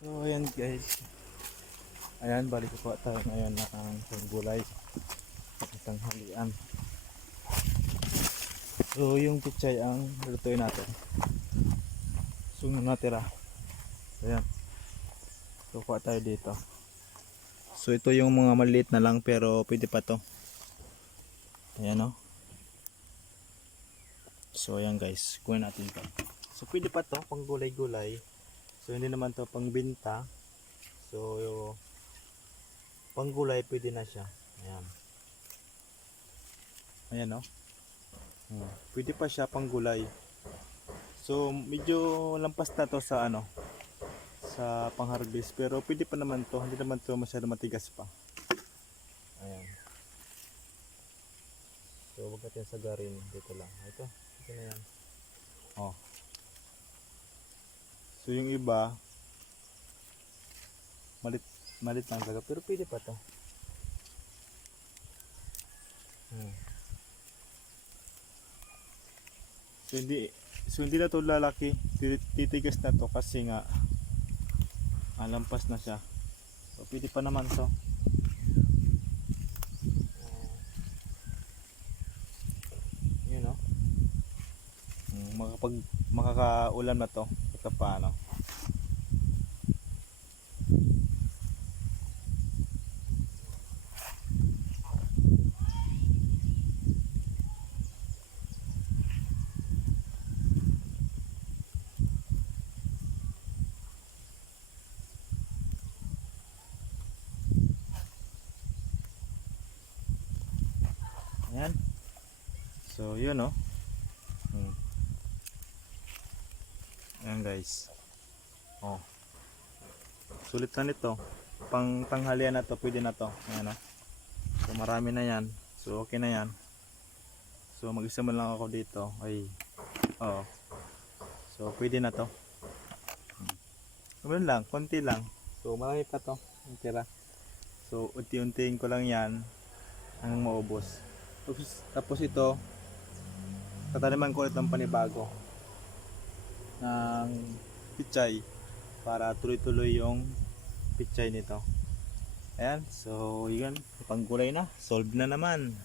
So ayan guys, ayan balik po tayo ngayon na ang gulay isang halian. So yung pichay ang lutuin natin, so yung natira, ayan, so kuha tayo dito. So ito yung mga maliit na lang pero pwede pa to, ayan o. So ayan guys, kuha natin to. So pwede pa to pang gulay-gulay. So hindi naman to pang binta. So pang gulay pwede na siya. Ayan. Ayan o. Pwede pa siya pang gulay. So medyo lampas na to sa ano, sa pang-harvest, pero pwede pa naman to. Hindi naman to masyado matigas pa. Ayan. So wag natin sagarin dito lang. Ito na yan. Oh. So yung iba malit lang talaga, pero pwede pa to. So hindi na to lalaki, titigas na to kasi nga lampas na siya. So pwede pa naman to. Yun o. Makakaulam na to ito paano. Ayan. So yun o. Ayan guys. Oh. Sulit na nito. Pang tanghalian na to, pwede na to. Ayan o. So marami na yan. So okay na yan. So mag-isa mo lang ako dito. Ay. Oo. So pwede na to. Ganun lang, konti lang. So marami pa to. Ang tira. So unti-untiin ko lang yan hanggang maubos. Tapos ito, tataniman ko ulit ng panibago ng pichay para tuloy-tuloy yung pichay nito. Ayan, so yun, panggulay na, solve na naman.